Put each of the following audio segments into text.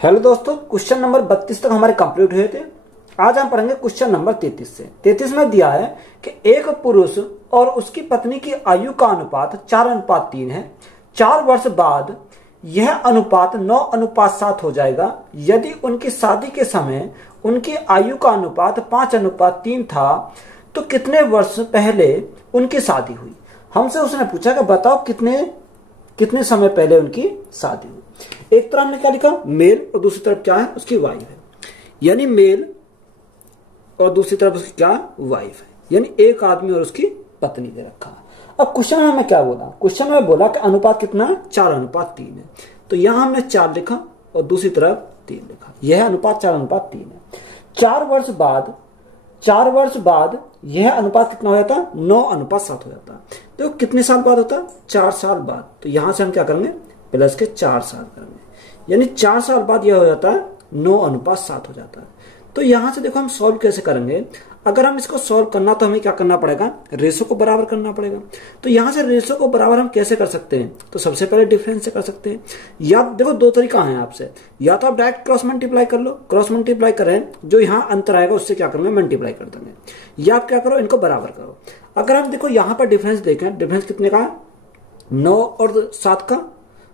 Hello दोस्तों, question number 32 तक हमारे कंप्लीट हुए थे। आज हम पढ़ेंगे क्वेश्चन नंबर 33 से। 33 में दिया है कि एक पुरुष और उसकी पत्नी की आयु का अनुपात 4:3 है। 4 वर्ष बाद यह अनुपात 9:7 हो जाएगा यदि उनकी शादी के समय उनकी आयु का अनुपात 5:3 था तो कितने वर्ष पहले उनकी शादी हुई। हमसे उसने पूछा कि बताओ कितने समय पहले उनकी शादी हुई। एक तरफ हमने क्या लिखा, मेल, और दूसरी तरफ क्या है, उसकी वाइफ है। यानी मेल और दूसरी तरफ उसकी क्या, वाइफ है। यानी एक आदमी और उसकी पत्नी दे रखा है। अब क्वेश्चन में हमें क्या बोला, क्वेश्चन में बोला कि अनुपात कितना है, 4:3 है। तो यहां हमने 4 लिखा और दूसरी तरफ 3 लिखा। यह अनुपात 4:3 है। 4 वर्ष बाद यह अनुपात कितना हो जाता है, 9:7 हो जाता है। देखो कितने साल बाद होता है, 4 साल बाद। तो यहां से हम क्या करेंगे, प्लस के 4 साल करेंगे। यानी 4 साल बाद यह हो जाता है 9:7 हो जाता है। तो यहां से देखो हम सॉल्व कैसे करेंगे। अगर हम इसको सॉल्व करना तो हमें क्या करना पड़ेगा, रेशो को बराबर करना पड़ेगा। तो यहां से रेशो को बराबर हम कैसे कर सकते हैं, तो सबसे पहले डिफरेंस से कर सकते हैं। या देखो दो तरीका है आपसे, या तो आप डायरेक्ट क्रॉस मल्टीप्लाई कर लो। क्रॉस मल्टीप्लाई करें, जो यहाँ अंतर आएगा उससे क्या करेंगे, मल्टीप्लाई कर देंगे। या आप क्या करो, इनको बराबर करो। अगर हम देखो यहाँ पर डिफरेंस देखें, डिफरेंस कितने का, 9 और 7 का,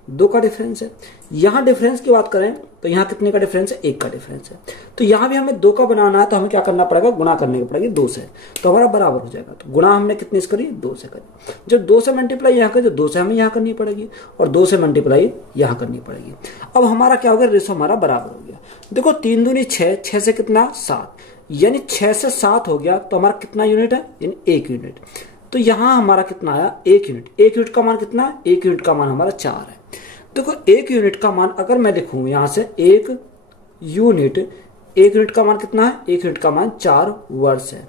2 का डिफरेंस है। यहां डिफरेंस की बात करें तो यहां कितने का डिफरेंस है, 1 का डिफरेंस है। तो यहां भी हमें 2 का बनाना है तो हमें क्या करना पड़ेगा, गुणा करने की पड़ेगी 2 से, तो हमारा बराबर हो जाएगा। तो गुणा हमने कितनी से करी, 2 से करी। जो 2 से मल्टीप्लाई यहाँ करी, जो 2 से हमें यहाँ करनी पड़ेगी, और 2 से मल्टीप्लाई यहाँ करनी पड़ेगी। अब हमारा क्या हो गया, रेशो हमारा बराबर हो गया। देखो 3 दूनी 6, 6 से कितना 7, यानी 6 से 7 हो गया। तो हमारा कितना यूनिट है, यानी 1 यूनिट। तो यहां हमारा कितना आया, 1 यूनिट। 1 यूनिट का मान कितना, 1 यूनिट का मान हमारा 4 है। देखो 1 यूनिट का मान अगर मैं लिखूं यहां से, 1 यूनिट का मान कितना है, 1 यूनिट का मान 4 वर्ष है।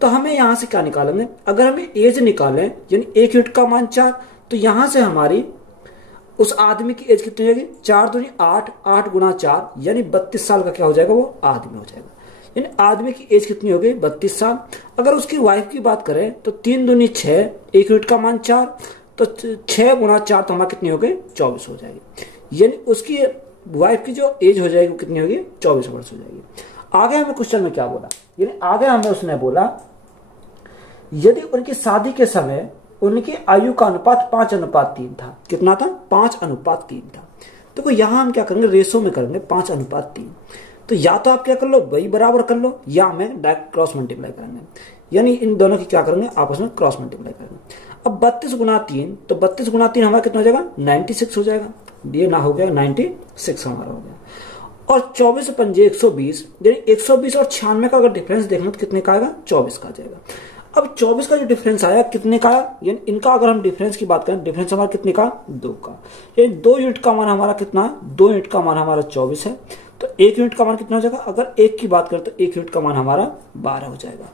तो हमें यहां से क्या निकालेंगे, अगर हमें एज निकालें, यानी 1 यूनिट का मान 4, तो यहां से हमारी उस आदमी की एज कितनी होगी, 4 दूनी 8, 8 गुना 4, यानी 32 साल का क्या हो जाएगा, वो आदमी हो जाएगा। यानी आदमी की एज कितनी हो गई, 32 साल। अगर उसकी वाइफ की बात करें तो 3 दूनी 6, 1 यूनिट का मान 4, तो 6 गुना 4 तो हमारा कितनी हो गई, 24 हो जाएगी। यानी उसकी वाइफ की जो एज हो जाएगी वो कितनी होगी, 24 वर्ष हो जाएगी। आगे हमें क्वेश्चन में क्या बोला, यानी आगे हमें उसने बोला यदि उनकी शादी के समय उनकी आयु का अनुपात 5:3 था। कितना था, 5:3 था। देखो यहां हम क्या करेंगे, रेशो में करेंगे 5:3। तो या तो आप क्या कर लो, वही बराबर कर लो, या हमें डायरेक्ट क्रॉस मल्टीप्लाई करेंगे। यानी इन दोनों की क्या करेंगे, आपस में क्रॉस मल्टीप्लाई करेंगे। अब 32 गुना 3, तो 32 गुना 3 हमारा कितना हो जाएगा, 96 हो जाएगा। ये ना हो गया, 96 हमारा हो गया। और 24 पंजे 120, यानी 120 और 96 का अगर डिफरेंस देखना तो कितने का आएगा, 24 का आ जाएगा। अब 24 का जो डिफरेंस आया कितने का आया, यानी इनका अगर हम डिफरेंस की बात करें, डिफरेंस हमारा कितने का, 2 का। यानी 2 यूनिट का मान हमारा कितना है, 2 यूनिट का मान हमारा 24 है। तो 1 यूनिट का मान कितना हो जाएगा, अगर 1 की बात करें तो 1 यूनिट का मान हमारा 12 हो जाएगा।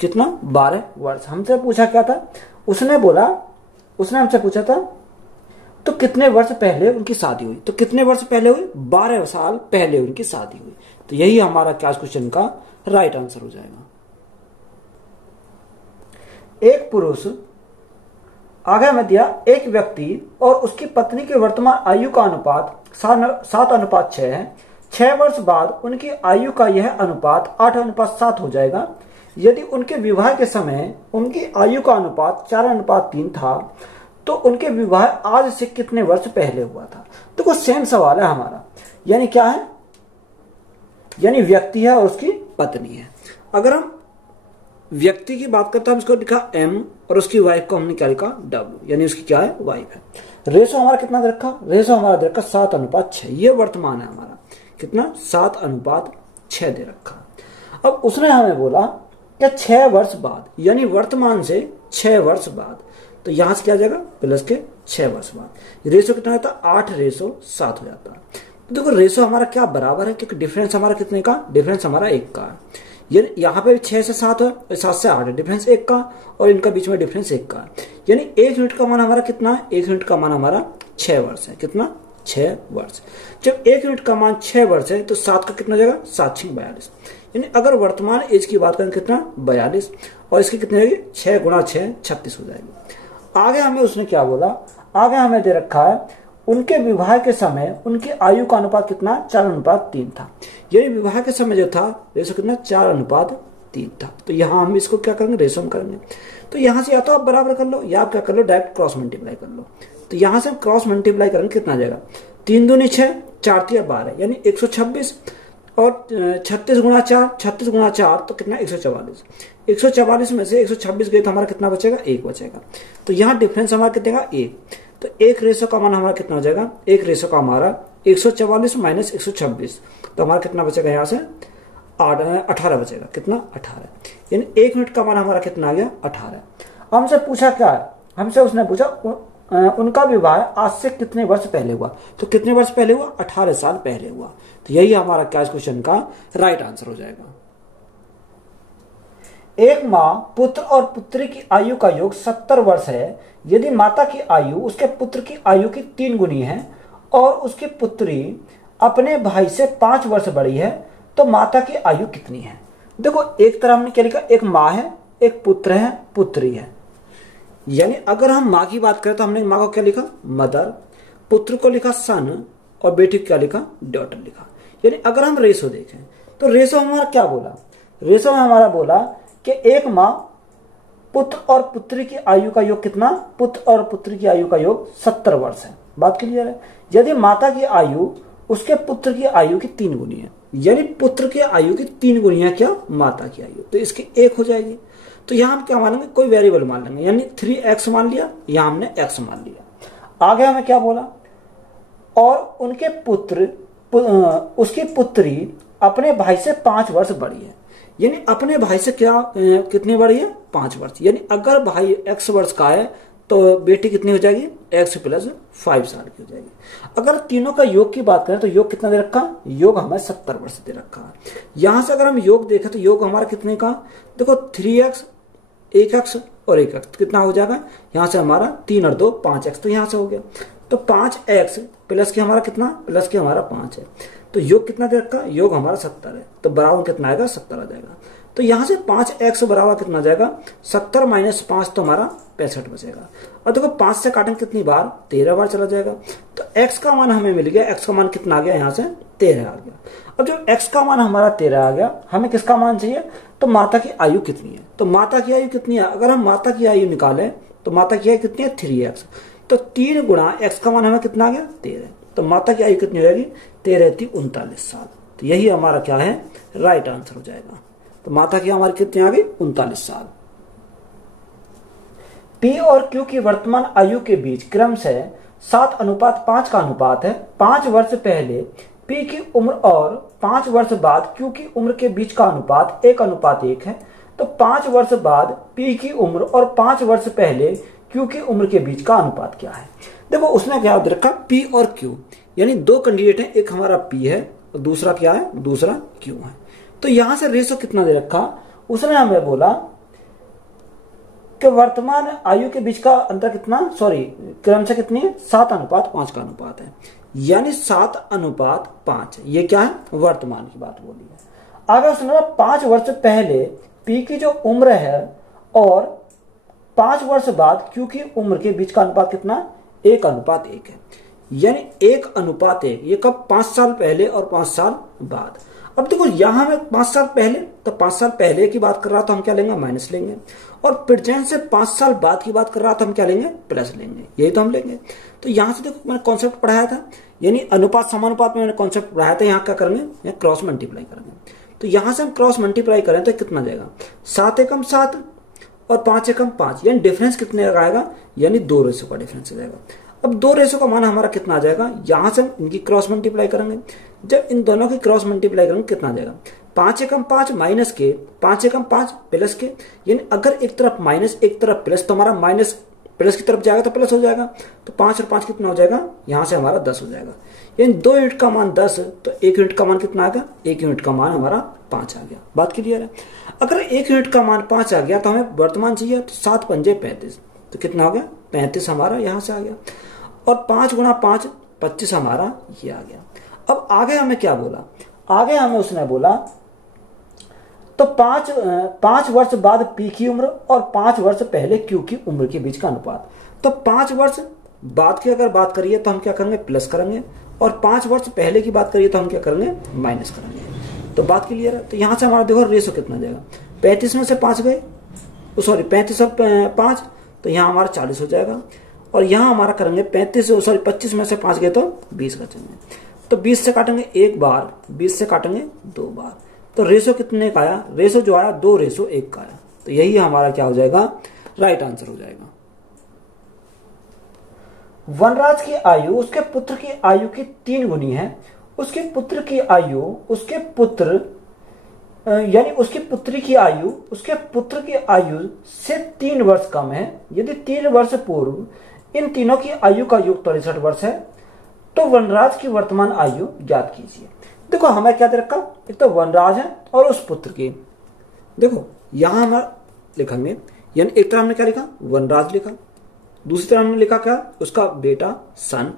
कितना, 12 वर्ष। हमसे पूछा क्या था, उसने हमसे पूछा था तो कितने वर्ष पहले उनकी शादी हुई। तो कितने वर्ष पहले हुई, 12 साल पहले उनकी शादी हुई। तो यही हमारा क्या क्वेश्चन का राइट आंसर हो जाएगा। एक पुरुष, आगे में दिया एक व्यक्ति और उसकी पत्नी के वर्तमान आयु का अनुपात 7:6 है। 6 वर्ष बाद उनकी आयु का यह अनुपात 8:7 हो जाएगा यदि उनके विवाह के समय उनकी आयु का अनुपात 4:3 था तो उनके विवाह आज से कितने वर्ष पहले हुआ था। देखो सेम सवाल है हमारा, यानी क्या है, यानी व्यक्ति है और उसकी पत्नी है। अगर हम व्यक्ति की बात करते हैं, हम इसको लिखा M और उसकी वाइफ को हमने क्या लिखा, W, यानी उसकी क्या है, वाइफ है। रेशो हमारा कितना दे रखा, रेशो हमारा दे रखा 7:6। ये वर्तमान है हमारा, कितना, 7:6 दे रखा। अब उसने हमें बोला कि 6 वर्ष बाद, यानी वर्तमान से 6 वर्ष बाद, तो यहां से क्या आ जाएगा, प्लस के 6 वर्ष बाद। रेशो कितना होता है, 8:7 हो जाता है। तो देखो रेशो हमारा क्या बराबर है, क्योंकि डिफरेंस हमारा कितने का, डिफरेंस हमारा 1 का है। यानी यहाँ पे 6 से 7 है, 7 से 8 है, डिफरेंस 1 का, और इनका बीच में डिफरेंस 1 का है। यानी 1 यूनिट का मान हमारा कितना है, 1 यूनिट का मान हमारा 6 वर्ष है। कितना, 6 वर्ष। जब 1 यूनिट का मान 6 वर्ष है तो 7 का कितना हो जाएगा, 7×6 42। यानी अगर वर्तमान एज की बात करें कितना, 42, और इसकी कितनी होगी, 6 गुणा 6 36 हो जाएगी। आगे हमें उसने क्या बोला, आगे हमें दे रखा है उनके विवाह के समय उनकी आयु का अनुपात कितना, 4:3 था। यानी विवाह के समय जो था रेशो कितना, 4:3 था। तो यहाँ हम इसको क्या करेंगे, रेशो में करेंगे। तो यहाँ से या तो आप बराबर कर लो या आप क्या कर लो, डायरेक्ट क्रॉस मल्टीप्लाई कर लो। तो यहाँ से हम क्रॉस मल्टीप्लाई करेंगे, कितना आ जाएगा, 3 दूनी 6, 4 तिया 12, यानी 126 और 36 गुणा 4, 36 गुणा 4 तो कितना, 144। 144 में से 126 गए तो हमारा कितना बचेगा, 1 बचेगा। तो यहाँ डिफरेंस हमारा कितना, 1। तो एक रेशो का मान हमारा कितना हो जाएगा, एक रेशो का हमारा 144 माइनस 126, तो हमारा कितना बचेगा, यहाँ से 18 बचेगा। कितना, 18। यानी 1 यूनिट का मान हमारा कितना आ गया, 18। हमसे पूछा क्या है, हमसे उसने पूछा उनका विवाह आज से कितने वर्ष पहले हुआ। तो कितने वर्ष पहले हुआ, 18 साल पहले हुआ। तो यही हमारा क्या इस क्वेश्चन का राइट आंसर हो जाएगा। एक माँ पुत्र और पुत्री की आयु का योग 70 वर्ष है। यदि माता की आयु उसके पुत्र की आयु की 3 गुनी है और उसकी पुत्री अपने भाई से 5 वर्ष बड़ी है, तो माता की आयु कितनी है। देखो एक तरह हमने क्या लिखा, एक माँ है, एक पुत्र है, पुत्री है। यानी अगर हम माँ की बात करें तो हमने माँ को क्या लिखा, मदर, पुत्र को लिखा सन, और बेटी को क्या लिखा, डॉटर लिखा। यानी अगर हम रेशो देखें तो रेशो हमारा क्या बोला, रेशो में हमारा बोला कि एक माँ पुत्र और पुत्री की आयु का योग कितना, पुत्र और पुत्री की आयु का योग 70 वर्ष है। बात क्लियर है। यदि माता की आयु उसके पुत्र की आयु की 3 गुनी है, यानी पुत्र की आयु की 3 गुनी है क्या, माता की आयु, तो इसकी 1 हो जाएगी। तो यहां हम क्या मानेंगे, कोई वेरिएबल मान लेंगे, यानी 3x मान लिया, यहां हमने x मान लिया। आगे हमें क्या बोला, और उनके पुत्र उसकी पुत्री अपने भाई से 5 वर्ष बड़ी है। यानी अपने भाई से क्या कितनी बड़ी है, 5 वर्ष। यानी अगर भाई x वर्ष का है तो बेटी कितनी हो जाएगी, x + 5 साल की हो जाएगी। अगर तीनों का योग की बात करें तो योग कितना दे रखा, योग हमें 70 वर्ष दे रखा है। यहां से अगर हम योग देखें तो योग हमारा कितने का, देखो 3x, 1x और 1x कितना हो जाएगा, यहां से हमारा 3 और 2 5x, तो यहां से हो गया। तो 5x प्लस के हमारा कितना, प्लस के हमारा 5 है। तो योग कितना दे रखा, योग हमारा 70 है, तो बराबर कितना आएगा, 70 आ जाएगा। तो यहां से 5x बराबर कितना जाएगा, 70 - 5 तो हमारा 65 बचेगा। और देखो 5 से काटेंगे कितनी बार, 13 बार चला जाएगा। तो x का मान हमें मिल गया, x का मान कितना आ गया, यहाँ से 13 आ गया। अब जो x का मान हमारा 13 आ गया, हमें किसका मान चाहिए, तो माता की आयु कितनी है। तो माता की आयु कितनी है, अगर हम माता की आयु निकालें तो माता की आयु कितनी है, 3x। तो 3 गुणा x का मान हमें कितना आ गया, 13। तो माता की आयु कितनी हो जाएगी, 13 × 39 साल। तो यही हमारा क्या है, राइट आंसर हो जाएगा। तो माता की हमारी कितनी आ गई, 39 साल। P और Q की वर्तमान आयु के बीच क्रम से 7:5 का अनुपात है। 5 वर्ष पहले P की उम्र और 5 वर्ष बाद Q की उम्र के बीच का अनुपात 1:1 है। तो 5 वर्ष बाद P की उम्र और 5 वर्ष पहले Q की उम्र के बीच का अनुपात क्या है। देखो उसने क्या दे रखा, P और Q, यानी 2 कैंडिडेट हैं, एक हमारा P है और दूसरा क्या है, दूसरा Q है। तो यहां से रेशो कितना दे रखा, उसने हमें बोला कि वर्तमान आयु के बीच का अंतर कितना, सॉरी क्रम से कितनी है, 7:5 का अनुपात है, यानी 7:5। ये क्या है, वर्तमान की बात बोली है। आगे उसने 5 वर्ष पहले P की जो उम्र है और 5 वर्ष बाद Q की उम्र के बीच का अनुपात कितना, 1:1 है, यानी 1:1। ये कब, 5 साल पहले और 5 साल बाद। अब देखो यहां में 5 साल पहले, तो 5 साल पहले की बात कर रहा तो हम क्या लेंगे, माइनस लेंगे, और प्रेजेंट से 5 साल बाद की बात कर रहा तो हम क्या लेंगे, प्लस लेंगे, यही तो हम लेंगे। तो यहां से देखो मैंने कॉन्सेप्ट पढ़ाया था, यानी अनुपात समानुपात में मैंने कॉन्सेप्ट पढ़ाया था। यहाँ क्या करेंगे, क्रॉस मल्टीप्लाई करेंगे। तो यहां से हम क्रॉस मल्टीप्लाई करें तो कितना जाएगा, 7 × 7 और 5 × 5, यानी डिफरेंस कितने का आएगा, यानी 2 रेशो का डिफरेंस आ जाएगा। अब 2 रेशो का मान हमारा कितना आ जाएगा, यहां से हम इनकी क्रॉस मल्टीप्लाई करेंगे। जब इन दोनों की क्रॉस मल्टीप्लाई करेंगे कितना आ जाएगा, 5 × 5 माइनस के, 5 × 5 प्लस के, यानी अगर एक तरफ माइनस एक तरफ प्लस तो हमारा माइनस प्लस की तरफ जाएगा तो प्लस हो जाएगा। तो 5 और 5 कितना हो जाएगा, यहां से हमारा 10 हो जाएगा। यानी 2 यूनिट का मान 10, तो 1 यूनिट का मान कितना आ गया, 1 यूनिट का मान हमारा 5 आ गया। बात क्लियर है। अगर 1 यूनिट का मान 5 आ गया तो हमें वर्तमान चाहिए, तो 7 × 5 = 35, तो कितना हो गया, 35 हमारा यहां से आ गया। और 5 × 5 = 25 हमारा ये आ गया। अब आगे हमें क्या बोला, आगे हमें उसने बोला तो 5 वर्ष बाद P की उम्र और 5 वर्ष पहले Q की उम्र के बीच का अनुपात। तो 5 वर्ष बाद की अगर बात करिए तो हम क्या करेंगे, प्लस करेंगे, और 5 वर्ष पहले की बात करिए तो हम क्या करेंगे, माइनस करेंगे। तो बात क्लियर है। तो यहां से हमारा देखो रेशो कितना जाएगा, 35 में से 5 गए, सॉरी 35 और 5, तो यहाँ हमारा 40 हो जाएगा। और यहाँ हमारा करेंगे 25 में से 5 गए तो 20 बचेंगे। तो 20 से काटेंगे 1 बार, 20 से काटेंगे 2 बार। तो रेशो कितने का आया, रेशो जो आया 2:1 का आया। तो यही हमारा क्या हो जाएगा, राइट आंसर हो जाएगा। वनराज की आयु उसके पुत्र की आयु की 3 गुनी है। उसके पुत्र की आयु उसके पुत्र यानी उसकी पुत्री की आयु उसके पुत्र की आयु से 3 वर्ष कम है। यदि 3 वर्ष पूर्व इन तीनों की आयु का योग 63 वर्ष है तो वनराज की वर्तमान आयु ज्ञात कीजिए। देखो हमें क्या दे रखा, एक तो वनराज है और उस पुत्र की, देखो यहां हम लिखेंगे, यानी एक तरह हमने क्या लिखा, वनराज लिखा, दूसरी तरह हमने लिखा क्या, उसका बेटा सन,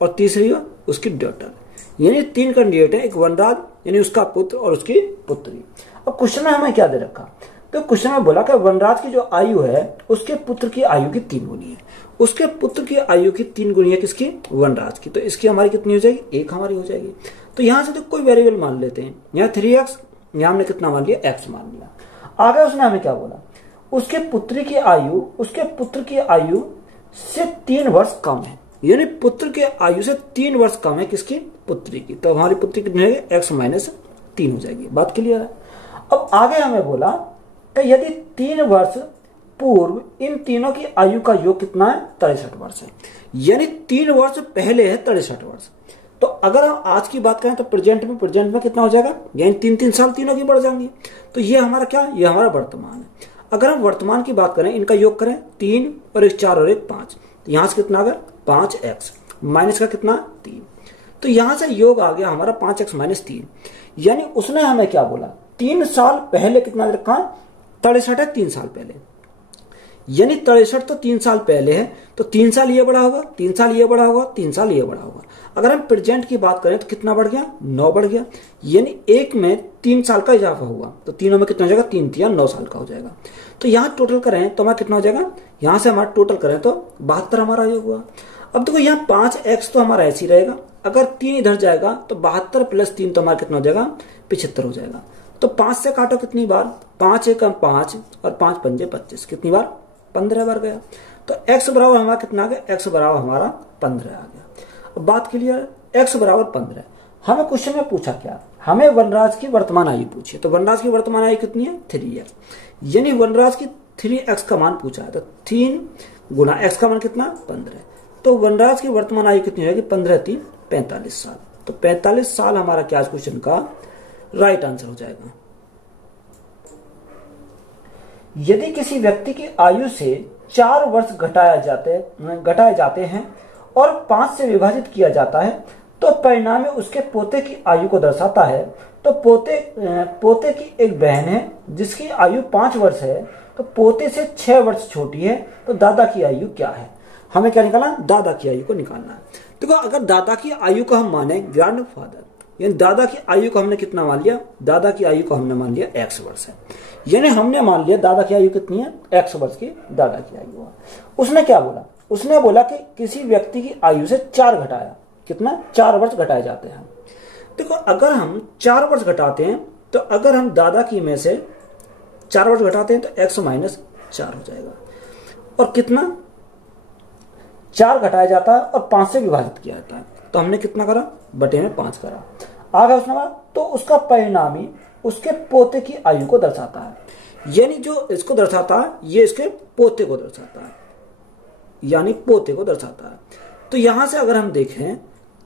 और तीसरी उसकी डॉटर। यानी 3 कैंडिडेट है, एक वनराज यानी उसका पुत्र और उसकी पुत्री। अब क्वेश्चन में हमें क्या दे रखा, तो क्वेश्चन में बोला कि वनराज की जो आयु है उसके पुत्र की आयु की 3 गुनी है। उसके पुत्र की आयु की 3 गुनी है किसकी, वनराज की। तो इसकी हमारी कितनी हो जाएगी, 1 हमारी हो जाएगी। तो यहां से तो कोई वेरिएबल मान लेते हैं, यहाँ 3x, यहाँ हमने कितना मान लिया, x मान लिया। आगे उसने हमें क्या बोला, उसके पुत्री की आयु उसके पुत्र की आयु से 3 वर्ष कम है। यानी पुत्र के आयु से 3 वर्ष कम है किसकी, पुत्री की। तो हमारी पुत्री कितनी है, x - 3 हो जाएगी। बात क्लियर है। अब आगे हमें बोला कि यदि 3 वर्ष पूर्व इन तीनों की आयु का योग कितना है, 63 वर्ष है। यानी 3 वर्ष पहले है 63 वर्ष। तो अगर हम आज की बात करें तो प्रेजेंट में कितना हो जाएगा, यानी 3-3 साल तीनों की बढ़ जाएंगी। तो ये हमारा क्या, ये हमारा वर्तमान है। अगर हम वर्तमान की बात करें, इनका योग करें, 3 और 1 4 और 1 5, तो यहां से कितना आ गया, 5x माइनस का कितना 3। तो यहां से योग आ गया हमारा 5x - 3। यानी उसने हमें क्या बोला, 3 साल पहले कितना रखा, 63 है 3 साल पहले। यानी 63 तो 3 साल पहले है, तो 3 साल ये बड़ा होगा, 3 साल ये बड़ा होगा, 3 साल ये बड़ा होगा। अगर हम प्रेजेंट की बात करें तो कितना बढ़ गया, 9 बढ़ गया। यानी 1 में 3 साल का इजाफा हुआ, तो तीनों में कितना हो जाएगा, 3 3 9 साल का हो जाएगा। तो यहाँ टोटल करें तो हमारा कितना हो जाएगा, यहाँ से हमारा टोटल करें तो 72 हमारा योग हुआ। अब देखो यहाँ 5x तो हमारा ऐसे ही रहेगा, अगर 3 इधर जाएगा तो 72 + 3 तो हमारा कितना हो जाएगा, 75 हो जाएगा। तो 5 से काटो कितनी बार, 5 × 5 और 5 × 5 = 25, कितनी बार, 15 बार गया। तो x बराबर हमारा कितना आ गया, x बराबर हमारा 15 आ गया। अब बात क्लियर, x बराबर 15। हमें क्वेश्चन में पूछा क्या, हमें वनराज की वर्तमान आयु पूछी। तो वनराज की वर्तमान आयु कितनी है, 3x। यानी वनराज की 3x का मान पूछा है, तो 3 गुना x का मान कितना, 15। तो वनराज की वर्तमान आयु कितनी होगी, 15 × 3 = 45 साल। तो 45 साल हमारा क्या क्वेश्चन का राइट आंसर हो जाएगा। यदि किसी व्यक्ति की आयु से 4 वर्ष घटाए जाते हैं और 5 से विभाजित किया जाता है तो परिणाम में उसके पोते की आयु को दर्शाता है। तो पोते की एक बहन है जिसकी आयु 5 वर्ष है, तो पोते से 6 वर्ष छोटी है, तो दादा की आयु क्या है। हमें क्या निकालना, दादा की आयु को निकालना है। देखो अगर दादा की आयु को हम माने ग्रैंडफादर, यानी दादा की आयु को हमने कितना मान लिया, दादा की आयु को हमने मान लिया x वर्ष है। यानी हमने मान लिया दादा की आयु कितनी है, x वर्ष की दादा की आयु है। उसने क्या बोला, उसने बोला कि किसी व्यक्ति की आयु से 4 घटाया, कितना, 4 वर्ष घटाए जाते हैं। देखो अगर हम 4 वर्ष घटाते हैं तो अगर हम दादा की में से 4 वर्ष घटाते हैं तो x - 4 हो जाएगा। और कितना, 4 घटाया जाता है और 5 से विभाजित किया जाता है, तो हमने कितना करा, बटे में 5 करा। आगे उसने बोला तो उसका परिणामी उसके पोते की आयु को दर्शाता है। यानी जो इसको दर्शाता है ये इसके पोते को दर्शाता है, यानी पोते को दर्शाता है। तो यहां से अगर हम देखें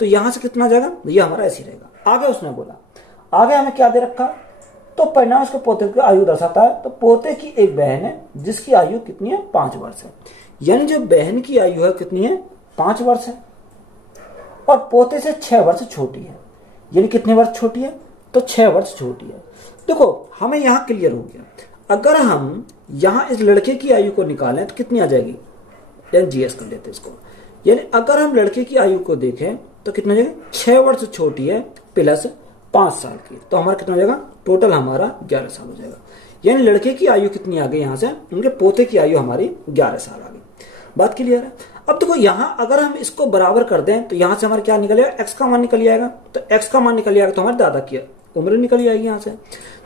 तो यहां से कितना जाएगा, ये हमारा ऐसे रहेगा। आगे उसने बोला, आगे हमें क्या दे रखा, तो परिणाम उसके पोते की आयु दर्शाता है। तो पोते की एक बहन है जिसकी आयु कितनी है, 5 वर्ष है। यानी जो बहन की आयु है कितनी है, 5 वर्ष है, और पोते से 6 वर्ष छोटी है। यानी कितने वर्ष छोटी है, तो 6 वर्ष छोटी है। देखो हमें यहां क्लियर हो गया। अगर हम यहां इस लड़के की आयु को निकालें तो कितनी आ जाएगी, यानी जीएस कर लेते इसको। यानी अगर हम लड़के की आयु को देखें तो कितना हो जाएगा, 6 वर्ष छोटी है प्लस 5 साल की, तो हमारा कितना हो जाएगा, टोटल हमारा 11 साल हो जाएगा। यानी लड़के की आयु कितनी आ गई, यहां से उनके पोते की आयु हमारी 11 साल आ गई। बात क्लियर है। अब देखो यहाँ अगर हम इसको बराबर कर दें तो यहाँ से हमारा क्या निकलेगा, एक्स का मान निकल जाएगा। तो एक्स का मान निकल जाएगा तो हमारे दादा की उम्र निकल जाएगी यहाँ से।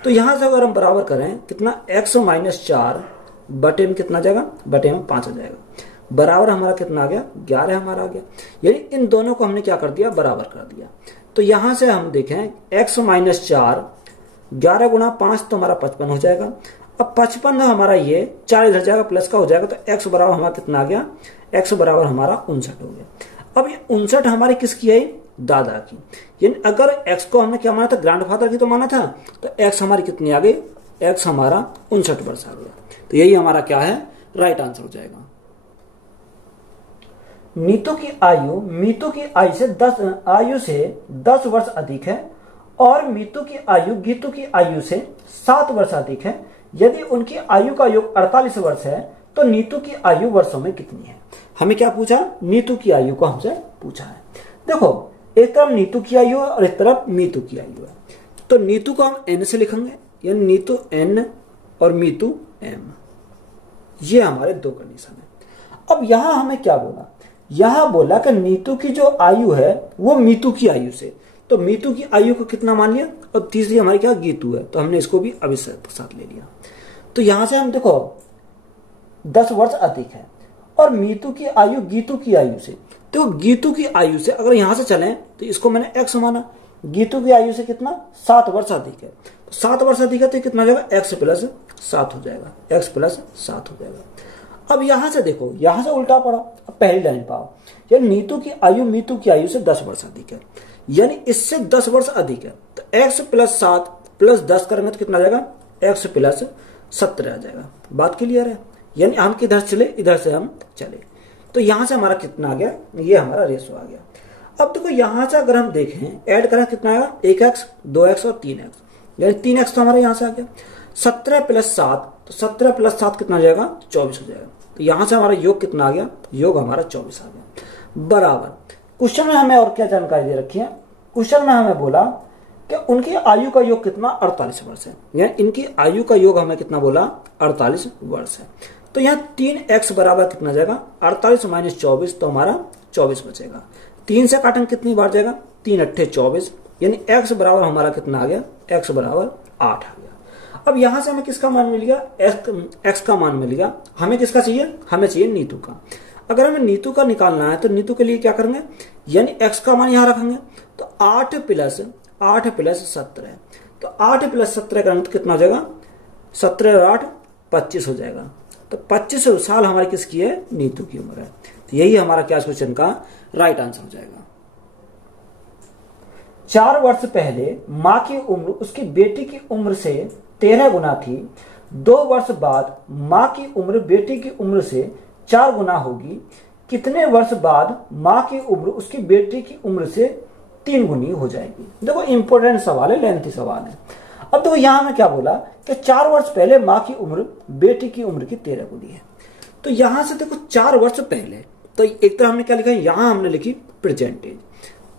तो यहाँ से अगर हम बराबर करें कितना, एक्स माइनस 4 बटे में कितना जाएगा, बटे में 5 आ जाएगा। बराबर हमारा कितना आ गया, 11 हमारा आ गया। यानी इन दोनों को हमने क्या कर दिया, बराबर कर दिया। तो यहां से हम देखें एक्स माइनस 4 11 गुणा 5 तो हमारा 55 हो जाएगा। अब 55 हमारा ये 4 इधर जाएगा प्लस का हो जाएगा, तो एक्स बराबर हमारा कितना आ गया, एक्स बराबर हमारा 59 हो गया। अब ये 59 हमारी किसकी है, दादा की। यानी अगर एक्स को हमने क्या माना था, ग्रैंडफादर की तो माना था, तो एक्स हमारी कितनी आ गई, एक्स हमारा 59 वर्ष आ गया। तो यही हमारा क्या है, राइट आंसर हो जाएगा। मीतू की आयु से 10 वर्ष अधिक है और मीतू की आयु गीतू की आयु से 7 वर्ष अधिक है। यदि उनकी आयु का योग 48 वर्ष है तो नीतू की आयु वर्षों में कितनी है। हमें क्या पूछा, नीतू की आयु को हमसे पूछा है। देखो एक तरफ नीतू की आयु है और एक तरफ मीतू की आयु है। तो नीतू को हम एन से लिखेंगे, यानी नीतू एन और मीतू एम। ये हमारे दो कंडीशन है। अब यहां हमें क्या बोला, यहां बोला कि नीतू की जो आयु है वो मीतू की आयु से, तो मीतू की आयु को कितना मान लिया, और तीसरी हमारी क्या, गीतू है, तो हमने इसको भी अब इसके साथ ले लिया। तो यहां से हम देखो 10 वर्ष अधिक है और मीतू की आयु गीतू की आयु से, तो गीतू की आयु से अगर यहां से चलें तो इसको मैंने एक्स माना, गीतू की आयु से कितना 7 वर्ष अधिक है, तो 7 वर्ष अधिक है तो कितना हो जाएगा, एक्स प्लस 7 हो जाएगा, एक्स प्लस 7 हो जाएगा। अब यहां से देखो, यहां से उल्टा पड़ा, अब पहली लाइन पाओ, यानी नीतू की आयु मीतू की आयु से 10 वर्ष अधिक है, यानी इससे 10 वर्ष अधिक है, तो एक्स प्लस 7 प्लस 10 करेंगे तो कितना आ जाएगा, एक्स प्लस 17 आ जाएगा। बात क्लियर है, यानी हम किधर चले, इधर से हम चले, तो यहां से हमारा कितना आ गया, ये हमारा रेशो आ गया। अब देखो यहां से अगर हम देखें ऐड करें कितना आएगा, 1x 2x और 3x, यानी 3x तो हमारा यहां से आ गया। 17 प्लस 7, तो 17 प्लस 7 कितना आ जाएगा, 24 हो जाएगा। तो यहां से हमारा योग कितना आ गया, योग हमारा 24 आ गया। बराबर क्वेश्चन में हमें और क्या जानकारी दे रखी है, क्वेश्चन में हमें बोला कि उनकी आयु का योग कितना 48 वर्ष है, यानी इनकी आयु का योग हमें कितना बोला, 48 वर्ष है। तो यहाँ 3x बराबर कितना जाएगा, 48 माइनस 24, तो हमारा 24 बचेगा। 3 से काटेंगे कितनी बार जाएगा, 3 अट्ठे 24, यानी x बराबर हमारा कितना आ गया, x बराबर 8 आ गया। अब यहां से हमें किसका मान मिल गया, x का मान मिल गया। हमें किसका चाहिए, हमें चाहिए नीतू का। अगर हमें नीतू का निकालना है तो नीतू के लिए क्या करेंगे, यानी x का मान यहां रखेंगे, तो 8 प्लस 17, तो 8 प्लस 17 करेंगे तो कितना हो जाएगा, 17 और 8 25 हो जाएगा। तो 25 साल हमारी किसकी है, नीतू की उम्र है। तो यही हमारा क्या क्वेश्चन का राइट आंसर हो जाएगा। 4 वर्ष पहले मां की उम्र उसकी बेटी की उम्र से 13 गुना थी। 2 वर्ष बाद मां की उम्र बेटी की उम्र से 4 गुना होगी। कितने वर्ष बाद मां की उम्र उसकी बेटी की उम्र से 3 गुनी हो जाएगी। देखो इंपॉर्टेंट सवाल है, लेंथी सवाल है। अब देखो यहां में क्या बोला कि 4 वर्ष पहले मां की उम्र बेटी की उम्र की 13 गुनी है। तो यहां से देखो 4 वर्ष पहले, तो एक तरह हमने क्या लिखा है, यहां हमने लिखी प्रेजेंटेज।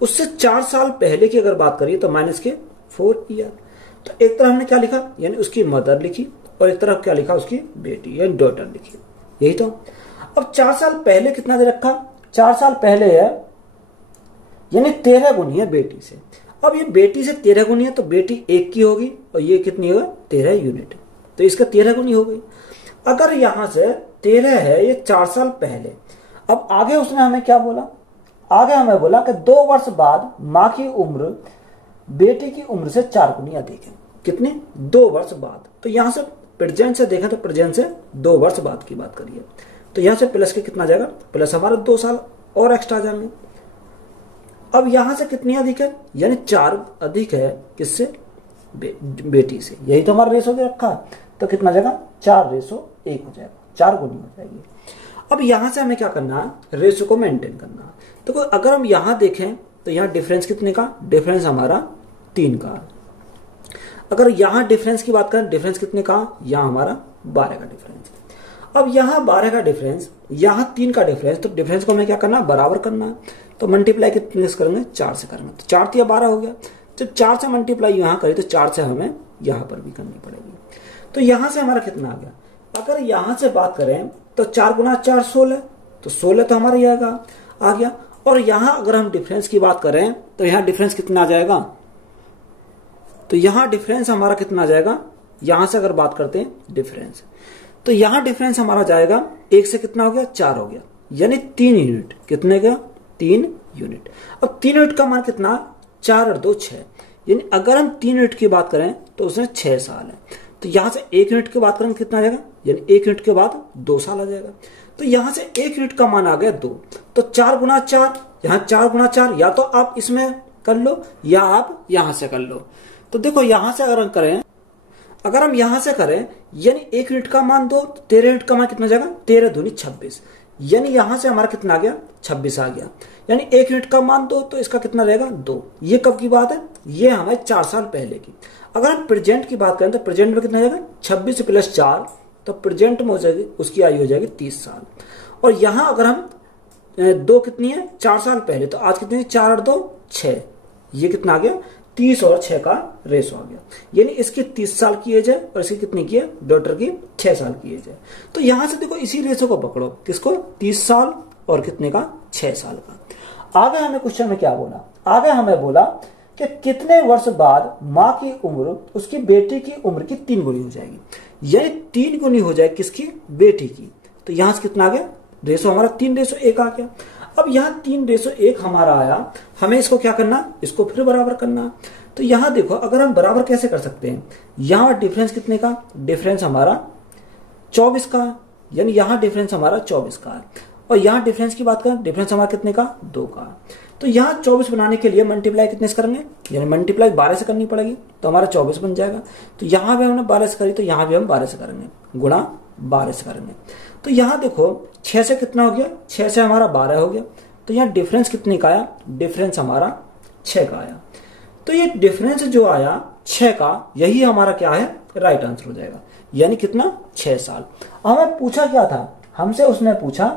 उससे 4 साल पहले की अगर बात करिए तो माइनस के 4 ईयर। तो एक तरफ हमने क्या लिखा, यानी उसकी मदर लिखी, और एक तरफ क्या लिखा, उसकी बेटी यानी डॉटर लिखी। यही तो। अब 4 साल पहले कितना दे रखा, 4 साल पहले है, यानी 13 गुनी है बेटी से। अब ये बेटी से 13 गुनी है तो बेटी 1 की होगी और ये कितनी होगा, 13 यूनिट, तो इसका 13 गुनी हो गई। अगर यहां से 13 है, ये 4 साल पहले। अब आगे उसने हमें क्या बोला, आगे हमें बोला कि 2 वर्ष बाद मां की उम्र बेटी की उम्र से 4 गुनी अधिक है। कितने, 2 वर्ष बाद। तो यहां से प्रेजेंट से देखें तो प्रेजेंट से 2 वर्ष बाद की बात करिए, तो यहां से प्लस के कितना जाएगा, प्लस हमारे 2 साल और एक्स्ट्रा जाएंगे। अब यहां से कितनी अधिक है, यानी 4 अधिक है किससे, बेटी से। यही तो हमारा रेशो दे रखा है, तो कितना जाएगा, 4:1 हो जाएगा, 4 गुनी हो जाएगी। अब यहां से हमें क्या करना है, रेशो को मेंटेन करना है। तो अगर हम यहां देखें तो यहां डिफरेंस कितने का, डिफरेंस हमारा 3 का। अगर यहां डिफरेंस की बात करें, डिफरेंस कितने का, यहां हमारा 12 का डिफरेंस। अब यहां 12 का डिफरेंस, यहां 3 का डिफरेंस, तो डिफरेंस को हमें क्या करना है, बराबर करना है। तो मल्टीप्लाई कितने से करेंगे, 4 से करेंगे, तो 4 या 12 हो गया। तो 4 से मल्टीप्लाई यहां करें तो 4 से हमें यहां पर भी करनी पड़ेगी। तो यहां से हमारा कितना आ गया, अगर यहां से बात करें तो 4 गुना 4 16, तो 16 तो हमारा ये आ गया। और यहां अगर हम डिफरेंस की बात करें तो यहां डिफरेंस कितना आ जाएगा, तो यहां डिफरेंस हमारा कितना आ जाएगा, यहां से अगर बात करते हैं डिफरेंस, तो यहां डिफरेंस हमारा जाएगा 1 से कितना हो गया, 4 हो गया, यानी 3 यूनिट। कितने का, 3 यूनिट। अब 3 यूनिट का मान कितना, 4 और 2 6, यानी अगर हम 3 यूनिट की बात करें तो उसमें 6 साल है। तो यहां से 1 यूनिट की बात करें कितना आ जाएगा, यानी 1 यूनिट के बाद 2 साल आ जाएगा। तो यहां से 1 यूनिट का मान आ गया 2, तो 4 गुना 4, यहां 4 गुना 4, या तो आप इसमें कर लो या आप यहां से कर लो। तो देखो यहां से अगर हम करें, अगर हम यहां से करें यानी 1 यूनिट का मान 2, 13 यूनिट का मान कितना जाएगा, 13 दूनी 26, यानी यहां से हमारा कितना आ गया, 26 आ गया। यानी 1 यूनिट का मान 2, तो इसका कितना रहेगा 2। ये कब की बात है, ये हमारे 4 साल पहले की। अगर हम प्रेजेंट की बात करें तो प्रेजेंट में कितना जाएगा, 26 प्लस 4, तो प्रेजेंट में हो जाएगी, उसकी आयु हो जाएगी 30 साल। और यहां अगर हम 2 कितनी है, 4 साल पहले, तो आज कितनी है, 4 और 2 6, ये कितना आ गया, 30 और 6 का रेशो आ गया। यानी इसकी 30 साल की एज है और इसकी कितनी की है, डॉटर की 6 साल की एज है। तो यहां से देखो इसी रेशो को पकड़ो, किसको, 30 साल और कितने का, 6 साल का। आगे हमें क्वेश्चन में क्या बोला, आगे हमें बोला कि कितने वर्ष बाद माँ की उम्र उसकी बेटी की उम्र की 3 गुनी हो जाएगी, यानी 3 गुनी हो जाएगी किसकी, बेटी की। तो यहां से कितना आ गया, रेशो हमारा 3:1 आ गया। अब यहाँ 3:1 हमारा आया, हमें इसको क्या करना, इसको फिर बराबर करना। तो यहां देखो अगर हम बराबर कैसे कर सकते हैं, यहां डिफरेंस कितने का, डिफरेंस हमारा 24 का, यानी यहां डिफरेंस हमारा 24 का है। और यहां डिफरेंस की बात करें, डिफरेंस हमारा कितने का, 2 का। तो यहां 24 बनाने के लिए मल्टीप्लाई कितने से करेंगे, यानी मल्टीप्लाई 12 से करनी पड़ेगी, तो हमारा 24 बन जाएगा। तो यहां भी हमने 12 से करी, तो यहां भी हम 12 से करेंगे, गुणा 12 से करेंगे। तो यहां देखो 6 से कितना हो गया, 6 से हमारा 12 हो गया। तो यहाँ डिफरेंस कितने का आया, डिफरेंस हमारा 6 का आया। तो ये डिफरेंस जो आया 6 का, यही हमारा क्या है, राइट आंसर हो जाएगा, यानी कितना, 6 साल। हमें पूछा क्या था, हमसे उसने पूछा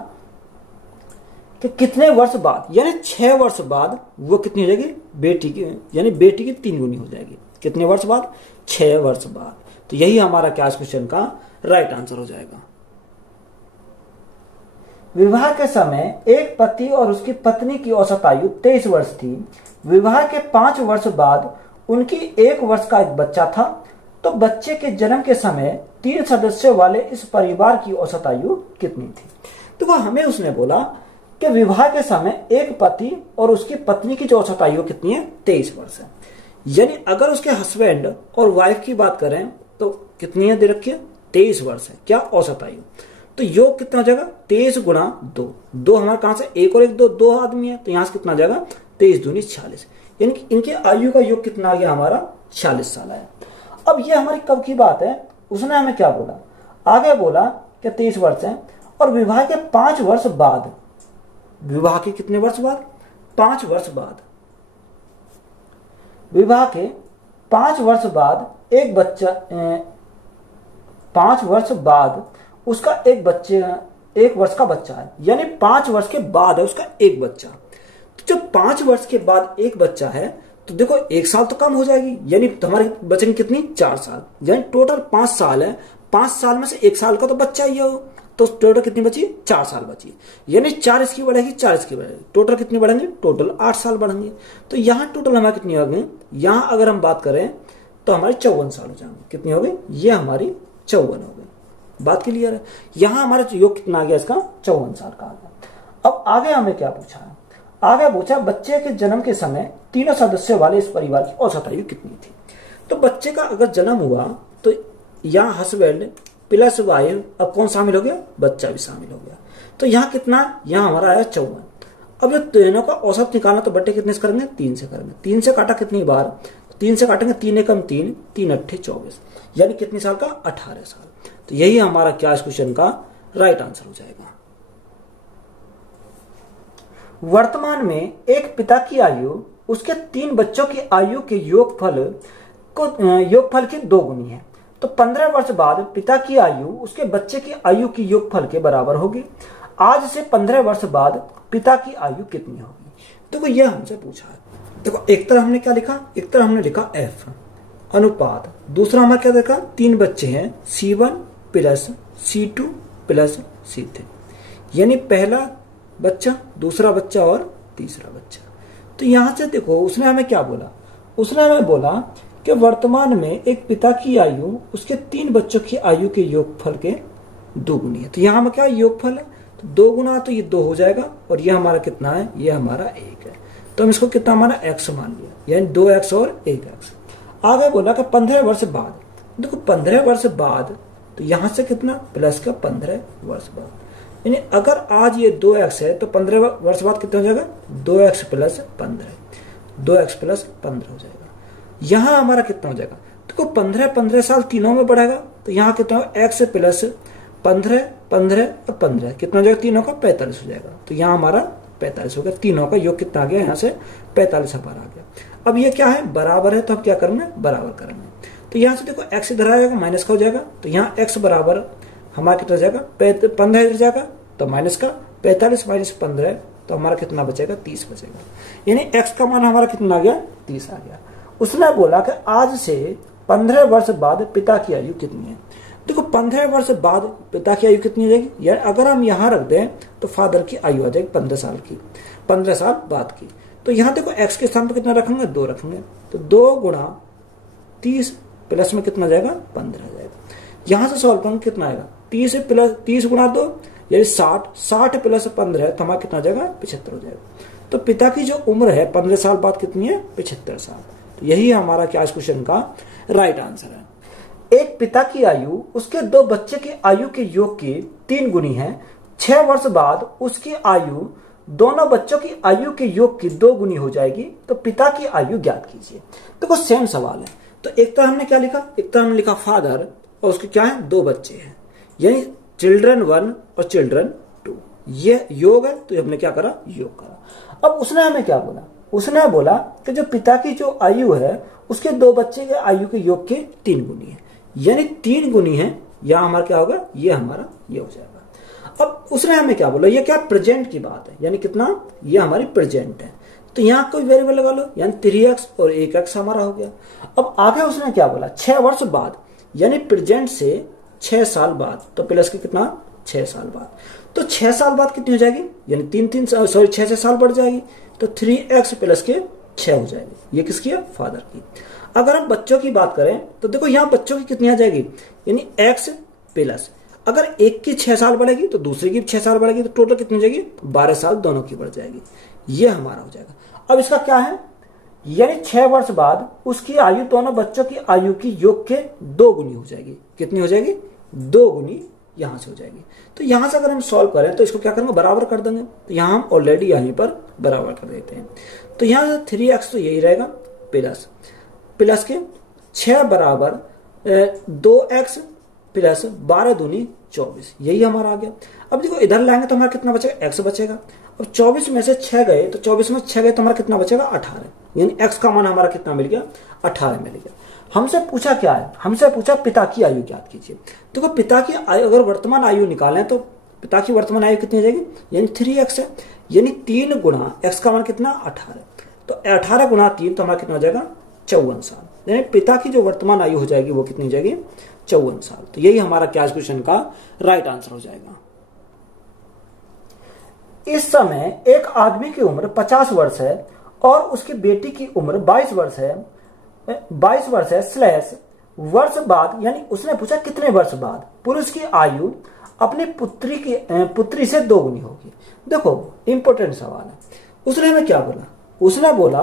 कि कितने वर्ष बाद, यानी 6 वर्ष बाद वो कितनी हो जाएगी, बेटी की, यानी बेटी की 3 गुनी हो जाएगी। कितने वर्ष बाद, 6 वर्ष बाद। तो यही हमारा क्या क्वेश्चन का राइट आंसर हो जाएगा। विवाह के समय एक पति और उसकी पत्नी की औसत आयु 23 वर्ष थी। विवाह के 5 वर्ष बाद उनकी 1 वर्ष का एक बच्चा था। तो बच्चे के जन्म के समय 3 सदस्यों वाले इस परिवार की औसत आयु कितनी थी। तो वह हमें उसने बोला कि विवाह के समय एक पति और उसकी पत्नी की जो औसत आयु कितनी है, 23 वर्ष है। यानी अगर उसके हस्बैंड और वाइफ की बात करें तो कितनी है, दे रखी है 23 वर्ष है क्या, औसत आयु। तो योग कितना हो जाएगा, 23 गुणा 2, 2 हमारे कहां से, 1 और 1 2 आदमी है, तो यहां से कितना आ जाएगा, 23 दूनी 40, यानी कि इनके आयु का योग कितना आ गया हमारा, 40 साल आया। अब ये हमारी कब की बात है, उसने हमें क्या बोला, आगे बोला कि 23 वर्ष है और विवाह के 5 वर्ष बाद, विवाह के कितने वर्ष बाद, 5 वर्ष बाद, विवाह के 5 वर्ष बाद एक बच्चा, 5 वर्ष बाद उसका एक बच्चे, 1 वर्ष का बच्चा है, यानी 5 वर्ष के बाद है उसका एक बच्चा। तो जब 5 वर्ष के बाद एक बच्चा है तो देखो 1 साल तो कम हो जाएगी, यानी हमारे बचेंगे कितनी, 4 साल, यानी टोटल 5 साल है। 5 साल में से 1 साल का तो बच्चा ही हो, तो टोटल कितनी बची, 4 साल बची, यानी 4 इसकी बढ़ेगी, 4 इसकी बढ़ेगी, टोटल कितनी बढ़ेंगे, टोटल 8 साल बढ़ेंगे। तो यहाँ टोटल हमारे कितनी हो गई, यहाँ अगर हम बात करें तो हमारे 54 साल हो जाएंगे। कितनी हो गई, ये हमारी 54 हो गई। बात क्लियर है। यहां हमारा योग कितना आ गया, इसका 54 साल का आ गया। अब आगे हमें क्या पूछा है, आगे पूछा बच्चे के जन्म के समय तीनों सदस्यों वाले इस परिवार की औसत आयु कितनी थी। तो बच्चे का अगर जन्म हुआ तो यहाँ हस्बैंड प्लस वाइफ, अब कौन शामिल हो गया, बच्चा भी शामिल हो गया। तो यहाँ कितना, यहाँ हमारा आया 54। अब ये तीनों का औसत निकालना तो बट्टे कितने से करेंगे, 3 से करेंगे। 3 से काटा कितनी बार, 3 से काटेंगे 3 एकम 3, 3 अट्ठे 24, यानी कितने साल का, 18 साल। तो यही हमारा क्या इस क्वेश्चन का राइट आंसर हो जाएगा। वर्तमान में एक पिता की आयु उसके 3 बच्चों की आयु के योगफल की 2 गुनी है। तो 15 वर्ष बाद पिता की आयु उसके बच्चे की आयु की योगफल के बराबर होगी। आज से 15 वर्ष बाद पिता की आयु कितनी होगी। देखो ये हमसे पूछा है। देखो एक तरह हमने क्या लिखा, एक तरह हमने लिखा F अनुपात, दूसरा हमारा क्या देखा, 3 बच्चे हैं C1 plus C2 plus C3, यानी पहला बच्चा, दूसरा बच्चा और तीसरा बच्चा। तो यहां से देखो उसने हमें क्या बोला, उसने हमें बोला कि वर्तमान में एक पिता की आयु उसके 3 बच्चों की आयु के योगफल के 2 गुनी है। तो यहाँ में क्या योगफल है, तो 2 गुना तो ये 2 हो जाएगा और ये हमारा कितना है, ये हमारा 1 है। तो हम इसको कितना माना, x मान लिया, यानी 2x और 1x। आगे बोला कि 15 वर्ष बाद, देखो 15 वर्ष बाद तो यहां से कितना प्लस का 15 वर्ष बाद, यानी अगर आज ये 2x है तो 15 वर्ष बाद कितना हो जाएगा, 2x प्लस 15, 2x प्लस 15 हो जाएगा। यहां हमारा कितना हो जाएगा, देखो 15 साल तीनों में बढ़ेगा, तो यहाँ कितना होगा, x प्लस 15 और 15 कितना हो जाएगा, तीनों का 45 हो जाएगा। तो यहाँ हमारा 45 हो गया, तीनों का योग कितना आ गया, यहाँ से 45 हमारा आ गया। अब ये क्या है, बराबर है, तो अब क्या करेंगे, बराबर करेंगे। तो यहाँ से देखो x इधर आ जाएगा, माइनस का हो जाएगा, तो यहाँ x बराबर हमारा कितना जाएगा, 15 इधर जाएगा तो माइनस का 45 माइनस 15, तो हमारा कितना बचेगा, 30 बचेगा। यानी x का मान हमारा कितना आ गया, 30 आ गया। उसने बोला कि आज से 15 वर्ष बाद पिता की आयु कितनी है। देखो 15 वर्ष बाद पिता की आयु कितनी हो जाएगी, यार अगर हम यहाँ रख दें तो फादर की आयु आ जाएगी 15 साल की, 15 साल बाद की। तो यहाँ देखो x के स्थान पर कितना रखेंगे, 2 रखेंगे, तो 2 गुणा 30 प्लस में कितना जाएगा, 15 जाएगा। यहां से सॉल्व करेंगे कितना आएगा, 30 गुणा 2 यानी 60 प्लस 15 तो हमारा कितना जाएगा, 75 हो जाएगा। तो पिता की जो उम्र है 15 साल बाद कितनी है, 75 साल। तो यही हमारा क्या इस क्वेश्चन का राइट आंसर है। एक पिता की आयु उसके 2 बच्चे की आयु के योग की 3 गुनी है। 6 वर्ष बाद उसकी आयु दोनों बच्चों की आयु के योग की 2 गुनी हो जाएगी, तो पिता की आयु ज्ञात कीजिए। देखो सेम सवाल है, तो एक तरह हमने क्या लिखा, एक तरह हमने लिखा फादर और उसके क्या है, 2 बच्चे हैं, यानी चिल्ड्रन 1 और चिल्ड्रन 2, ये योग है, तो हमने क्या करा, योग करा। अब उसने हमें क्या बोला, उसने बोला कि जो पिता की जो आयु है उसके 2 बच्चे के आयु के योग के 3 गुनी है, यानी 3 गुनी है, यह हमारा क्या होगा, ये हमारा ये हो जाएगा। अब उसने हमें क्या बोला, ये क्या प्रेजेंट की बात है, यानी कितना, ये हमारी प्रेजेंट है, तो यहाँ कोई वेरिएबल लगा लो, यानी 3x और 1x हमारा हो गया। अब आगे उसने क्या बोला, 6 वर्ष बाद, यानी प्रेजेंट से 6 साल बाद, तो प्लस की कितना, 6 साल बाद, तो 6 साल बाद कितनी हो जाएगी, यानी 6 से साल बढ़ जाएगी, तो 3x प्लस के 6 हो जाएगी। ये किसकी है, फादर की। अगर हम बच्चों की बात करें तो देखो यहाँ बच्चों की कितनी आ जाएगी, यानी x प्लस, अगर एक की 6 साल बढ़ेगी तो दूसरे की 6 साल बढ़ेगी, तो टोटल कितनी हो जाएगी, 12 साल दोनों की बढ़ जाएगी। ये हमारा हो जाएगा। अब इसका क्या है, यानी 6 वर्ष बाद उसकी आयु दोनों बच्चों की आयु की योग के 2 गुनी हो जाएगी। कितनी हो जाएगी, 2 गुनी यहां से हो जाएगी। तो यहां से अगर हम सॉल्व करें तो इसको क्या करेंगे, बराबर कर देंगे। तो यहां हम ऑलरेडी यहीं पर बराबर कर देते हैं। तो यहां से 3x तो यही रहेगा, प्लस के 6 बराबर 2x प्लस 12 दूनी 24, यही हमारा आ गया। अब देखो इधर लाएंगे तो हमारा कितना बचेगा, x बचेगा। अब 24 में से 6 गए तो 24 में 6 गए तो हमारा कितना बचेगा, 18, यानी x का मान हमारा कितना मिल गया, 18 मिल गया। हमसे पूछा क्या है, हमसे पूछा पिता की आयु ज्ञात कीजिए। देखो पिता की आयु, अगर वर्तमान आयु निकालें तो पिता की वर्तमान आयु कितनी हो जाएगी, यानी 3x है, यानी 3 गुणा x का मान कितना, 18, तो 18 गुणा 3 तो हमारा कितना हो जाएगा, 54 साल। यानी पिता की जो वर्तमान आयु हो जाएगी वो कितनी हो जाएगी, 54 साल। तो यही हमारा क्या क्वेश्चन का राइट आंसर हो जाएगा। इस समय एक आदमी की उम्र 50 वर्ष है और उसकी बेटी की उम्र 22 वर्ष है स्लैश वर्ष बाद, यानी उसने पूछा कितने वर्ष बाद पुरुष की आयु अपनी पुत्री से 2 गुनी होगी। देखो इंपॉर्टेंट सवाल है। उसने हमें क्या बोला, उसने बोला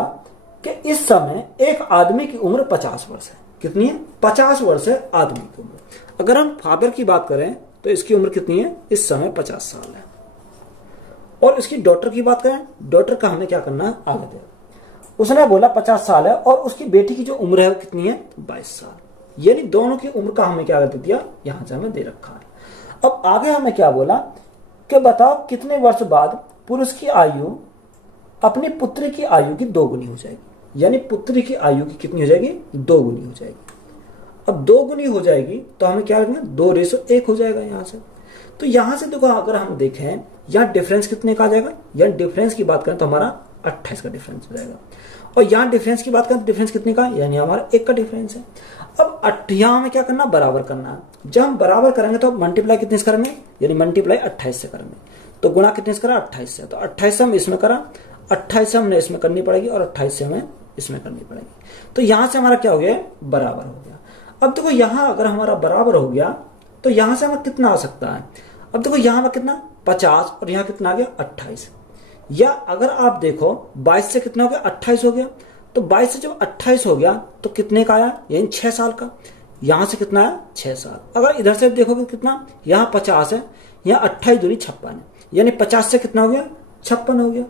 कि इस समय एक आदमी की उम्र 50 वर्ष है। कितनी है, 50 वर्ष है आदमी की उम्र। अगर हम फादर की बात करें तो इसकी उम्र कितनी है, इस समय 50 साल है। और इसकी डॉटर की बात करें, डॉटर का हमें क्या करना है, आगे दे। उसने बोला 50 साल है और उसकी बेटी की जो उम्र है कितनी है, 22 साल। यानी दोनों की उम्र का हमें क्या दे दिया, यहां से हमें दे रखा है। अब आगे हमें क्या बोला कि बताओ कितने वर्ष बाद पुरुष की आयु अपनी पुत्री की आयु की 2 गुनी हो जाएगी। यानी पुत्री की आयु की कितनी हो जाएगी, 2 गुनी हो जाएगी। अब 2 गुनी हो जाएगी तो हमें क्या रखना, 2:1 हो जाएगा यहां से। तो यहां से देखो अगर हम देखें यहाँ डिफरेंस कितने का आ जाएगा, यहाँ डिफरेंस की बात करें तो हमारा 28 का डिफरेंस हो जाएगा। और यहाँ डिफरेंस की बात करें तो डिफरेंस कितने का, यानी हमारा 1 का डिफरेंस है। अब यहाँ हमें क्या करना, बराबर करना है। जब हम बराबर करेंगे तो मल्टीप्लाई कितने से करेंगे, यानी मल्टीप्लाई 28 से करेंगे। तो गुणा कितने से करा 28 से, तो 28 से हम इसमें करा, 28 से हमने इसमें करनी पड़ेगी और 28 से हमें इसमें करनी पड़ेगी। तो यहां से हमारा क्या हो गया, बराबर हो गया। अब देखो यहां अगर हमारा बराबर हो गया तो यहां से हमें कितना आ सकता है, अब देखो यहां में कितना 50 और यहां कितना आ गया 28, या अगर आप देखो 22 से कितना हो गया 28 हो गया, तो 22 से जब 28 हो गया तो कितने का आया, यानी 6 साल का। यहां से कितना है 6 साल। अगर इधर से देखोगे कितना, यहां 50 है, यहां 28 दूनी 56 है, यानी 50 से कितना हो गया 56 हो गया।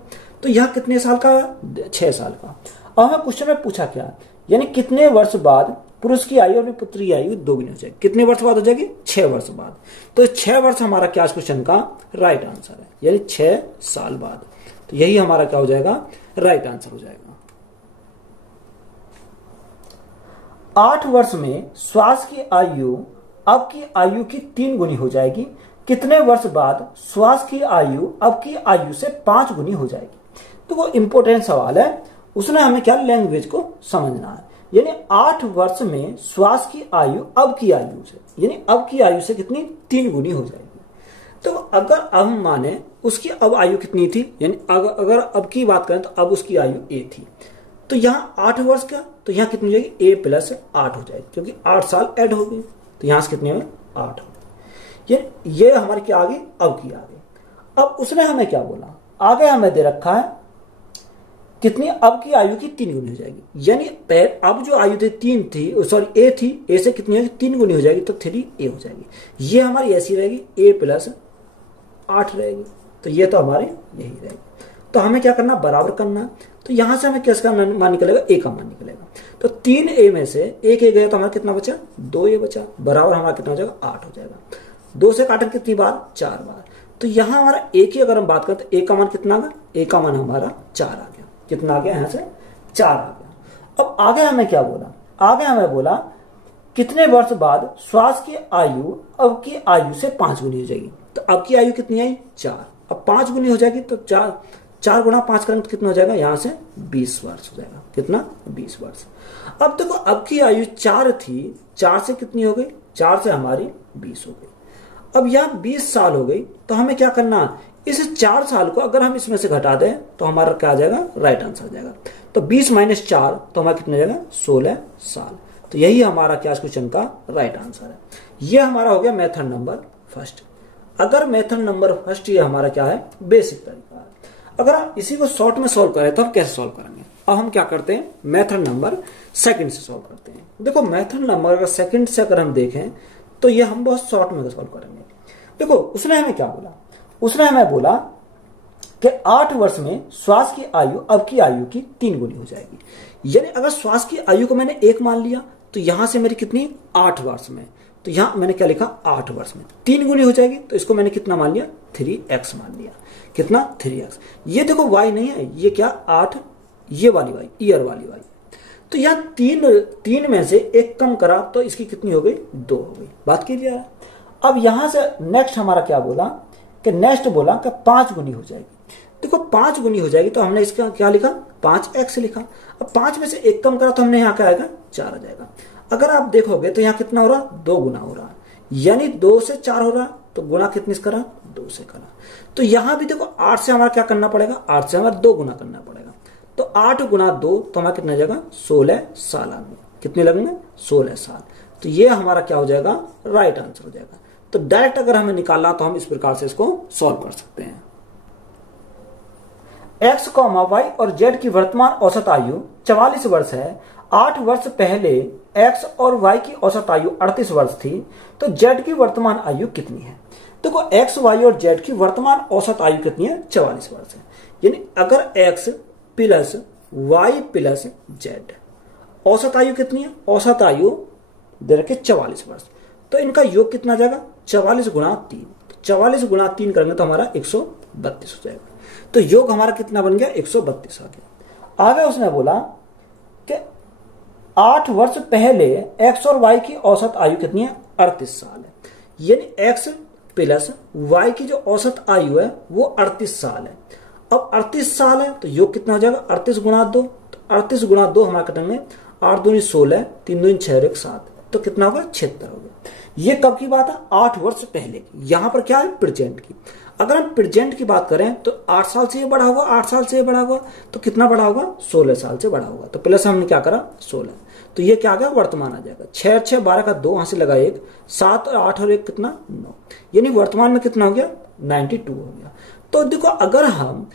तो यहां कितने साल का है, 6 साल का। अब हमें क्वेश्चन में पूछा क्या, यानी कितने वर्ष बाद पुरुष की आयु और पुत्री की आयु दोगुनी हो जाएगी, कितने वर्ष बाद हो जाएगी 6 वर्ष बाद। तो 6 वर्ष हमारा क्या क्वेश्चन का राइट आंसर है, यानी 6 साल बाद। तो यही हमारा क्या हो जाएगा, राइट आंसर हो जाएगा। 8 वर्ष में श्वास की आयु अब की आयु की 3 गुनी हो जाएगी, कितने वर्ष बाद श्वास की आयु अब की आयु से 5 गुनी हो जाएगी। तो वो इंपॉर्टेंट सवाल है, उसने हमें क्या लैंग्वेज को समझना है। यानी 8 वर्ष में श्वास की आयु अब की आयु से, यानी अब की आयु से कितनी 3 गुनी हो जाएगी। तो अगर अब हम माने उसकी अब आयु कितनी थी, यानी अगर अब की बात करें तो अब उसकी आयु ए थी, तो यहाँ 8 वर्ष का, तो यहाँ कितनी हो जाएगी ए प्लस 8 हो जाएगी, क्योंकि 8 साल ऐड हो गए, तो यहाँ से कितने हुए 8 हो गए। ये हमारे क्या आ गई, अब की आ गई। अब उसने हमें क्या बोला, आगे हमें दे रखा है कितनी, अब की आयु की 3 गुनी हो जाएगी, यानी अब जो आयु थी 3 थी, सॉरी ए थी, ए से कितनी होगी 3 गुनी हो जाएगी, तो 3a हो जाएगी। ये हमारी ऐसी रहेगी ए प्लस 8 रहेगी, तो ये तो हमारे यही रहेगी। तो हमें क्या करना, बराबर करना। तो यहां से हमें किसका मान निकलेगा, ए का मान निकलेगा। तो 3a में से एक ए गया तो हमारा कितना बचा, 2a बचा, बराबर हमारा कितना हो जाएगा 8 हो जाएगा। 2 से काटें कितनी बार, 4 बार। तो यहां हमारा ए की अगर हम बात करें तो ए का मान कितना आ गया, ए का मान हमारा 4 आ गया। कितना आ गया, यहां से 4 आ गया। अब आगे हमें क्या बोला, आगे हमें बोला कितने वर्ष बाद श्वास की आयु अब की आयु से 5 गुनी हो जाएगी। तो अब की आयु कितनी आई 4, अब 5 गुनी हो जाएगी, तो 4 गुणा 5 करेंगे तो कितना हो जाएगा, यहां से 20 वर्ष हो जाएगा। कितना, 20 वर्ष। अब देखो अब की आयु 4 थी, 4 से कितनी हो गई, 4 से हमारी 20 हो गई। अब यहाँ 20 साल हो गई, तो हमें क्या करना, इस 4 साल को अगर हम इसमें से घटा दें तो हमारा क्या आ जाएगा, राइट आंसर आ जाएगा। तो 20 - 4 तो हमारा कितना जाएगा, 16 साल। तो यही हमारा क्या क्वेश्चन का राइट आंसर है। ये हमारा हो गया मेथड नंबर फर्स्ट। अगर मेथड नंबर फर्स्ट ये हमारा क्या है, बेसिक तरीका है। अगर हम इसी को शॉर्ट में सॉल्व करें तो हम कैसे सॉल्व करेंगे, अब हम क्या करते हैं, मेथड नंबर सेकंड से सॉल्व करते हैं। देखो मेथड नंबर अगर सेकंड से अगर हम देखें तो ये हम बहुत शॉर्ट में सॉल्व करेंगे। देखो उसने हमें क्या बोला, उसने हमें बोला कि 8 वर्ष में श्वास की आयु अब की आयु की 3 गुनी हो जाएगी। यानी अगर श्वास की आयु को मैंने 1 मान लिया तो यहां से मेरी कितनी 8 वर्ष में, तो यहां मैंने क्या लिखा 8 वर्ष में 3 गुनी हो जाएगी, तो इसको मैंने कितना मान लिया 3x मान लिया। कितना 3x। ये देखो y नहीं है, ये क्या 8, ये वाली y, ईयर वाली y। तो यहां 3 में से 1 कम करा तो इसकी कितनी हो गई 2 हो गई। बात क्लियर है। अब यहां से नेक्स्ट हमारा क्या बोला कि नेक्स्ट बोला कि 5 गुनी हो जाएगी। देखो 5 गुनी हो जाएगी तो हमने इसका क्या लिखा 5x लिखा। अब 5 में से 1 कम करा तो हमने यहाँ क्या आएगा 4 आ जाएगा। अगर आप देखोगे तो यहाँ कितना हो रहा 2 गुना हो रहा है, यानी 2 से 4 हो रहा, तो गुना कितने से करा 2 से करा। तो यहां भी देखो 8 से हमारा क्या करना पड़ेगा, 8 से हमारा 2 गुना करना पड़ेगा। तो 8 गुना 2 तो हमारा कितना जाएगा 16 साल आगे। कितने लगेंगे 16 साल। तो ये हमारा क्या हो जाएगा राइट आंसर हो जाएगा। तो डायरेक्ट अगर हमें निकालना तो हम इस प्रकार से इसको सॉल्व कर सकते हैं। x, y और z की वर्तमान औसत आयु 44 वर्ष है। 8 वर्ष पहले x और y की औसत आयु 38 वर्ष थी, तो z की वर्तमान आयु कितनी है। देखो x, y और z की वर्तमान औसत आयु कितनी है 44 वर्ष है। यानी अगर x plus y plus z, औसत आयु कितनी है, औसत आयु दे रखे 44 वर्ष, तो इनका योग कितना जाएगा 44 गुणा 3। 44 गुणा 3 करेंगे तो हमारा 132 हो जाएगा। तो योग हमारा कितना बन गया 132 आ गया। आगे उसने बोला कि 8 वर्ष पहले x और y की औसत आयु कितनी है 38 साल है। यानी x प्लस y की जो औसत आयु है वो 38 साल है। अब 38 साल है तो योग कितना हो जाएगा 38 गुणा 2। तो 38 गुणा 2 हमारा कटेंगे 8 दूनी 16, 3 दूनी 6 और 1 7, तो कितना होगा 76 हो गया। ये कब की बात है 8 वर्ष पहले की। यहां पर क्या है प्रेजेंट की। अगर हम प्रेजेंट की बात करें तो 8 साल से ये बड़ा होगा, 8 साल से ये बड़ा होगा, तो कितना बड़ा होगा, 16 साल से बड़ा होगा। तो प्लस हमने क्या करा 16, तो ये क्या आ गया वर्तमान आ जाएगा। 6 6 12 का 2 यहां से लगा 1, 7 और 8 और 1 कितना 9, यानी वर्तमान में कितना हो गया 92 हो गया। तो देखो अगर हम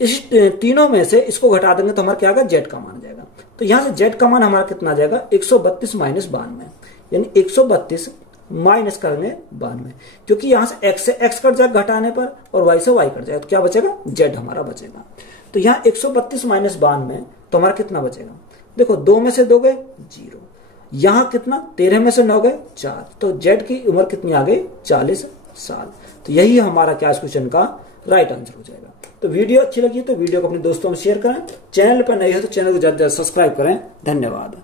इस तीनों में से इसको घटा देंगे तो हमारा क्या आएगा, जेड का मान आ जाएगा। तो यहां से जेड का मान हमारा कितना आ जाएगा 132 माइनस 92, यानी 132 माइनस करेंगे 92, क्योंकि यहां से एक्स से एक्स कट जाएगा घटाने पर और वाई से वाई कट जाएगा, तो क्या बचेगा, जेड हमारा बचेगा। तो यहाँ 132 माइनस 92 तो हमारा कितना बचेगा, देखो 2 में से 2 गए 0, यहां कितना 13 में से 9 गए 4, तो जेड की उम्र कितनी आ गई 40 साल। तो यही हमारा क्या इस क्वेश्चन का राइट आंसर हो जाएगा। तो वीडियो अच्छी लगी तो वीडियो को अपने दोस्तों में शेयर करें, चैनल पर नए हो तो चैनल को ज्यादा सब्सक्राइब करें। धन्यवाद।